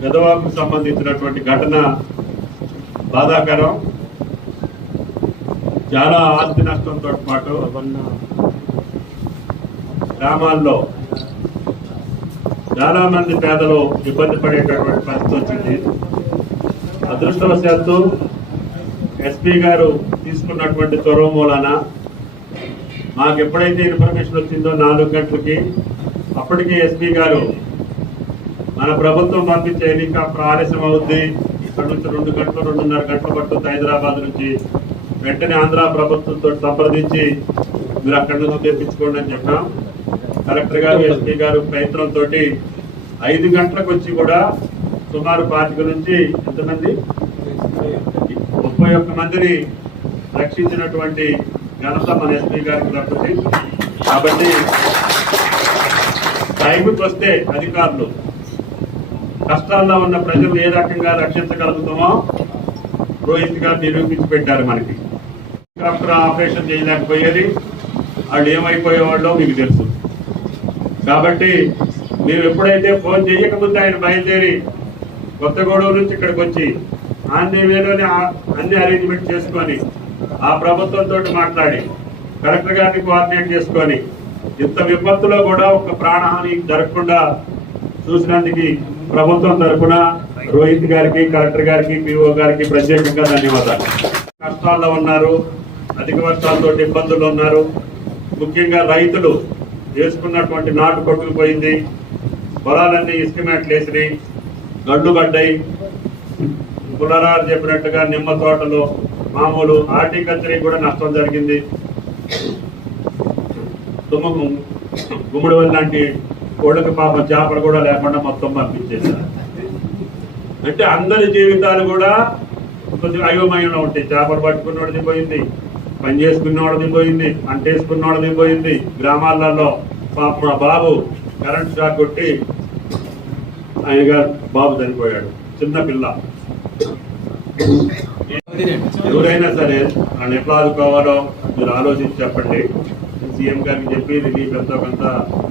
పెదవాకు సంబంధించినటువంటి ఘటన బాధాకరం. చాలా ఆస్తి నష్టంతో పాటు గ్రామాల్లో చాలా మంది పేదలు ఇబ్బంది పడేటటువంటి పరిస్థితి వచ్చింది. అదృష్టవశాత్తు ఎస్పీ గారు తీసుకున్నటువంటి చొరవ మూలాన మాకు ఎప్పుడైతే ఇన్ఫర్మేషన్ వచ్చిందో 4 గంటలకి అప్పటికే ఎస్పీ గారు మన ప్రభుత్వం పంపించే హెలికాప్టర్ ఆలస్యం అవుద్ది, ఇక్కడ నుంచి 2 గంటలు 2.5 గంటలు పడుతుంది హైదరాబాద్ నుంచి, వెంటనే ఆంధ్ర ప్రభుత్వంతో సంప్రదించి మీరు అక్కడి నుంచి తెప్పించుకోండి అని చెప్పాం. కలెక్టర్ గారు ఎస్పీ గారు ప్రయత్నంతో 5 గంటలకు వచ్చి కూడా సుమారు 25 నుంచి ఎంతమంది 31 మందిని రక్షించినటువంటి ఘనత మన ఎస్పీ గారికి దక్కుతుంది. కాబట్టి టైంకి వస్తే అధికారులు కష్టాల్లో ఉన్న ప్రజలు ఏ రకంగా రక్షించగలుగుతామో రోహిత్ గారు నిరూపించి పెట్టారు. మనకి హెలికాప్టర్ ఆపరేషన్ చేయలేకపోయేది, వాళ్ళు ఏమైపోయేవాళ్ళో మీకు తెలుసు. కాబట్టి మేము ఎప్పుడైతే ఫోన్ చేయకముందు ఆయన బయలుదేరి కొత్తగూడెం నుంచి ఇక్కడికి వచ్చి ఆన్లైన్లోనే అన్ని అరేంజ్మెంట్ చేసుకొని ఆ ప్రభుత్వంతో మాట్లాడి కలెక్టర్ గారిని కోఆర్డినేట్ చేసుకొని ఇంత విపత్తులో కూడా ఒక ప్రాణహాని జరగకుండా చూసినందుకు ప్రభుత్వం తరఫున రోహిత్ గారికి, కలెక్టర్ గారికి, పిఓ గారికి ప్రత్యేకంగా ధన్యవాదాలు. కష్టాల్లో ఉన్నారు, అధిక వర్షాలతో ఇబ్బందులు ఉన్నారు. ముఖ్యంగా రైతులు వేసుకున్నటువంటి నాటు కొట్టుకుపోయింది, పొలాలన్నీ ఇసుక మేటలు వేసినాయి, గడ్లు పడ్డాయి. పులరారు చెప్పినట్టుగా నిమ్మ తోటలు, మామూలు హార్టికల్చర్ కూడా నష్టం జరిగింది. గుమ్మడి వల్ల లాంటి కోళ్ళకి పాపం చేపలు కూడా లేకుండా మొత్తం పంపించేశారు. అంటే అందరి జీవితాలు కూడా కొంచెం అయోమయంలో ఉంటాయి. చేపలు పట్టుకున్నోడిది పోయింది, పని చేసుకున్నోడిది పోయింది, పంట వేసుకున్నోడిది పోయింది. గ్రామాలలో పాపం బాబు కరెంట్ షాక్ కొట్టి ఆయన గారు బాబు చనిపోయాడు, చిన్న పిల్ల. ఎవరైనా సరే వాళ్ళు ఎట్లా ఆదుకోవాలో మీరు ఆలోచించి చెప్పండి. సీఎం గారికి చెప్పి రిలీఫ్ ఎంతో కొంత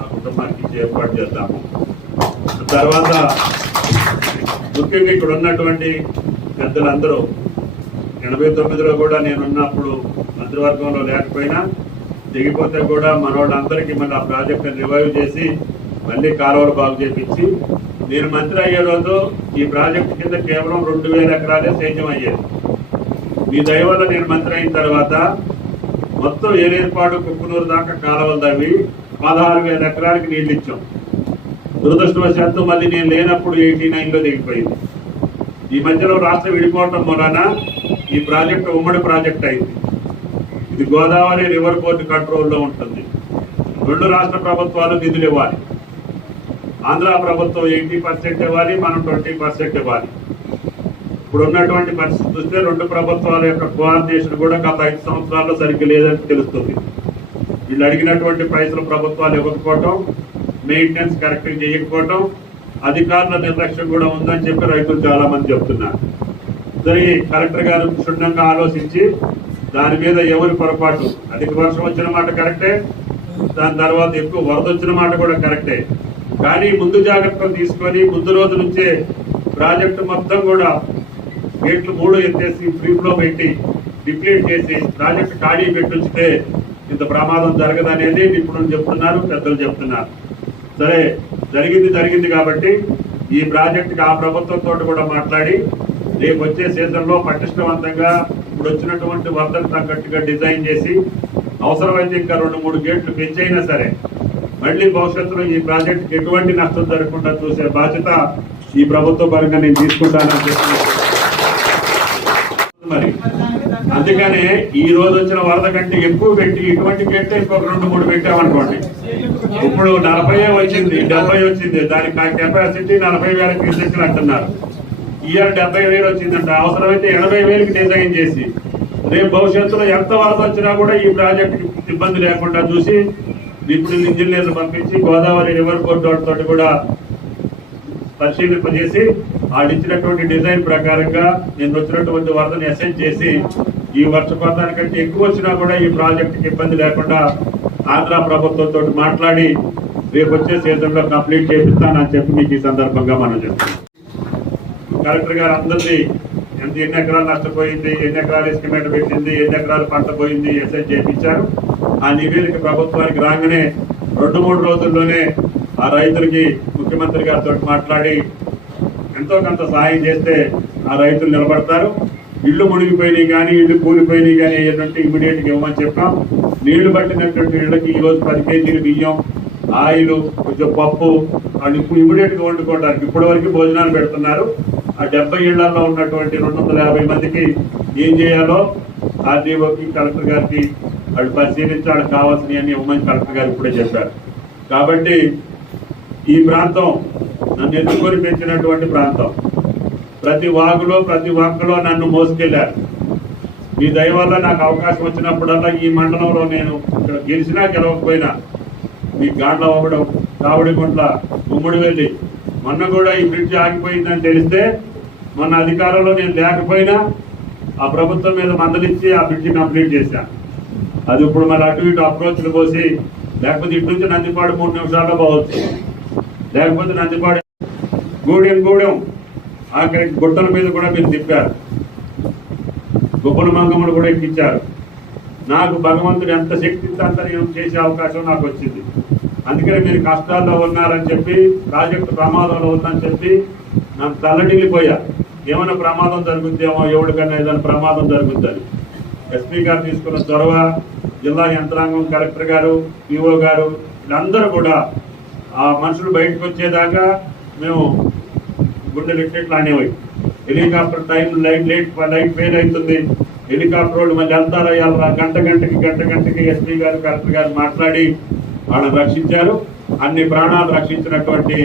ఆ కుటుంబానికి ఏర్పాటు చేద్దాము. తర్వాత ముఖ్యంగా ఇక్కడ ఉన్నటువంటి పెద్దలందరూ 89లో కూడా నేనున్నప్పుడు మంత్రివర్గంలో లేకపోయినా దిగిపోతే కూడా మన వాళ్ళందరికీ మళ్ళీ ఆ ప్రాజెక్టును రివైవ్ చేసి మళ్ళీ కాలువలు బాగు చేపించి, నేను మంత్రి అయ్యే రోజు ఈ ప్రాజెక్టు కింద కేవలం 2000 ఎకరాలే సేద్యం అయ్యేది. మీ దయ వల్ల నేను మంత్రి అయిన తర్వాత మొత్తం ఏలేర్పాడు కుక్కునూరు దాకా కాలువలు తవ్వి 16,000 ఎకరాలకి నీళ్ళు ఇచ్చాం. దురదృష్టవశాత్తు మళ్ళీ నేను లేనప్పుడు 89లో దిగిపోయింది. ఈ మధ్యలో రాష్ట్రం విడిపోవటం వలన ఈ ప్రాజెక్టు ఉమ్మడి ప్రాజెక్ట్ అయింది. ఇది గోదావరి రివర్ బోర్డు కంట్రోల్లో ఉంటుంది. 2 రాష్ట్ర ప్రభుత్వాలు నిధులు ఇవ్వాలి. ఆంధ్ర ప్రభుత్వం 80% ఇవ్వాలి, మనం 20% ఇవ్వాలి. ఇప్పుడు ఉన్నటువంటి పరిస్థితి చూస్తే 2 ప్రభుత్వాల యొక్క కోఆర్డినేషన్ కూడా గత 5 సంవత్సరాల్లో సరిగ్గా లేదని తెలుస్తుంది. వీళ్ళు అడిగినటువంటి పైసలు ప్రభుత్వాలు ఇవ్వకపోవటం, మెయింటెనెన్స్ కరెక్ట్గా చేయకపోవటం, అధికారుల నిర్లక్ష్యం కూడా ఉందని చెప్పి రైతులు చాలా మంది చెప్తున్నారు. సరే, కలెక్టర్ గారు క్షుణ్ణంగా ఆలోచించి దాని మీద ఎవరి పొరపాటు, అధిక వర్షం వచ్చిన మాట కరెక్టే, దాని తర్వాత ఎక్కువ వరద వచ్చిన మాట కూడా కరెక్టే. కానీ ముందు జాగ్రత్తలు తీసుకొని ముందు రోజు నుంచే ప్రాజెక్టు మొత్తం కూడా గేట్లు 3 ఎత్తేసి ఫ్రీ ఫ్లో పెట్టి డిప్లీట్ చేసి ప్రాజెక్టు ఖాళీ పెట్టొచ్చితే ఇంత ప్రమాదం జరగదనేది నిపుణులు చెప్తున్నారు, పెద్దలు చెప్తున్నారు. సరే, జరిగింది కాబట్టి ఈ ప్రాజెక్టుకి ఆ ప్రభుత్వంతో కూడా మాట్లాడి రేపు వచ్చే సీజన్లో పటిష్టవంతంగా ఇప్పుడు వచ్చినటువంటి వరదకు తగ్గట్టుగా డిజైన్ చేసి అవసరమైతే ఇంకా 2-3 గేట్లు పెంచైనా సరే మళ్ళీ భవిష్యత్తులో ఈ ప్రాజెక్టుకి ఎటువంటి నష్టం జరగకుండా చూసే బాధ్యత ఈ ప్రభుత్వ పరంగా నేను తీసుకుంటానని చెప్పి మరి అందుకనే ఈ రోజు వచ్చిన వరద కంటే ఎక్కువ పెట్టి ఇటువంటి గేట్ ఇంకొక 2-3 పెట్టామనుకోండి, ఇప్పుడు 40 వచ్చింది, 70 వచ్చింది. దాని కెపాసిటీ 40,000 క్యూసెక్లు అంటున్నారు. ఇయర్ 70,000 వచ్చిందంట. అవసరమైతే 80,000కి డిజైన్ చేసి రేపు భవిష్యత్తులో ఎంత వరద వచ్చినా కూడా ఈ ప్రాజెక్టుకి ఇబ్బంది లేకుండా చూసి నిపుణులు ఇంజనీర్లు పంపించి గోదావరి రివర్ బోర్డు తోటి కూడా పరిశీలింపజేసి ఆడిచ్చినటువంటి డిజైన్ ప్రకారంగా నేను వచ్చినటువంటి వరదను అసెస్ చేసి ఈ వర్షపాతానికంటే ఎక్కువ వచ్చినా కూడా ఈ ప్రాజెక్టుకి ఇబ్బంది లేకుండా ఆంధ్ర ప్రభుత్వంతో మాట్లాడి రేపు వచ్చే సీజన్లో కంప్లీట్ చేపిస్తానని చెప్పి మీకు ఈ సందర్భంగా మనం చెప్తాం. కలెక్టర్ గారు అందరినీ ఎన్ని ఎకరాలు నష్టపోయింది, ఎన్ని ఎకరాలు ఎస్టిమేట్ పెట్టింది, ఎన్ని ఎకరాలు పంట పోయింది ఎస్ఐ చేయించారు. ఆ నివేదిక ప్రభుత్వానికి రాగానే 2-3 రోజుల్లోనే ఆ రైతులకి ముఖ్యమంత్రి గారితో మాట్లాడి ఎంతో కొంత సహాయం చేస్తే ఆ రైతులు నిలబడతారు. ఇళ్లు మునిగిపోయినాయి కానీ, ఇళ్లు కూలిపోయినాయి కానీ ఏంటంటే ఇమీడియట్ గా ఇవ్వమని చెప్పాం. నీళ్లు పట్టినటువంటి ఇళ్లకి ఈ రోజు 10 కేజీలు బియ్యం, ఆయిల్, కొంచెం పప్పు వాళ్ళు ఇప్పుడు ఇమీడియట్ గా వండుకోవడానికి ఇప్పటి వరకు భోజనాలు పెడుతున్నారు. ఆ 70 ఇళ్లలో ఉన్నటువంటి 250 మందికి ఏం చేయాలో ఆర్డీఓకి కలెక్టర్ గారికి వాళ్ళు పరిశీలించి వాళ్ళకి కావాల్సినవన్నీ ఇవ్వమని కలెక్టర్ గారు ఇప్పుడే చెప్పారు. కాబట్టి ఈ ప్రాంతం నన్ను ఎదుర్కొని పెంచినటువంటి ప్రాంతం. ప్రతి వాగులో ప్రతి వంకలో నన్ను మోసుకెళ్లారు. మీ దయ వల్ల నాకు అవకాశం వచ్చినప్పుడల్లా ఈ మండలంలో నేను ఇక్కడ గెలిచినా గెలవకపోయినా మీ గాండ్ల అవ్వడం, కావడిగుంట్ల, గుమ్మడి వెళ్ళి మొన్న కూడా ఈ బ్రిడ్జ్ ఆగిపోయిందని తెలిస్తే మొన్న అధికారంలో నేను లేకపోయినా ఆ ప్రభుత్వం మీద మందలిచ్చి ఆ బ్రిడ్జి కంప్లీట్ చేశాను. అది ఇప్పుడు మళ్ళీ అటు ఇటు అప్రోచ్లు పోసి, లేకపోతే ఇటు నుంచి నందిపాడు 3 నిమిషాల్లో పోవచ్చు, లేకపోతే నందిపాడు గూడెం ఆఖరికి గుట్టల మీద కూడా మీరు తిప్పారు, గుబ్బల మంగమ్మలు కూడా ఎక్కించారు. నాకు భగవంతుడు ఎంత శక్తి ఇస్తే అంత నేను చేసే అవకాశం నాకు వచ్చింది. అందుకనే మీరు కష్టాల్లో ఉన్నారని చెప్పి, ప్రాజెక్టు ప్రమాదంలో ఉందని చెప్పి నాకు తల్లడిల్లిపోయా. ఏమైనా ప్రమాదం జరుగుద్దేమో, ఎవరికైనా ఏదైనా ప్రమాదం జరుగుద్దని. ఎస్పీ గారు తీసుకున్న చొరవ, జిల్లా యంత్రాంగం, కలెక్టర్ గారు, పిఓ గారు వీళ్ళందరూ కూడా ఆ మనుషులు బయటకు వచ్చేదాకా మేము గుండె రిఫ్లెక్ట్లు అనేవి. హెలికాప్టర్ టైం లైట్ ఫెయిల్ అవుతుంది, హెలికాప్టర్ వాళ్ళు మళ్ళీ వెళ్తారా వెళ్ళరా, గంటకి ఎస్పీ గారు, కలెక్టర్ గారు మాట్లాడి వాళ్ళని రక్షించారు. అన్ని ప్రాణాలు రక్షించినటువంటి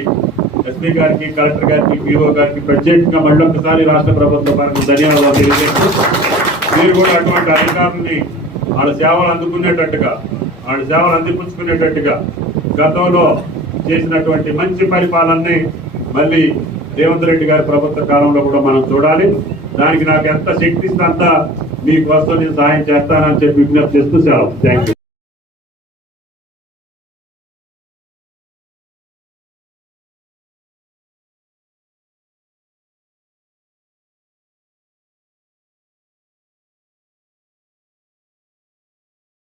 ఎస్పీ గారికి, కలెక్టర్ గారికి, పిఓ గారికి ప్రత్యేకంగా మళ్ళీ ఒకసారి రాష్ట్ర ప్రభుత్వ పరంగా ధన్యవాదాలు తెలియజేస్తూ, మీరు కూడా అటువంటి అధికారుల్ని వాళ్ళ సేవలు అందుకునేటట్టుగా, వాళ్ళ సేవలు అందిపుచ్చుకునేటట్టుగా గతంలో చేసినటువంటి మంచి పరిపాలనని మళ్ళీ రేవంత్ రెడ్డి గారి ప్రభుత్వ కాలంలో కూడా మనం చూడాలి. దానికి నాకు ఎంత శక్తి ఇస్తే అంత మీకోసం నేను సహాయం చేస్తానని చెప్పి విజ్ఞప్తి చేస్తూ సెలవు. Thank you.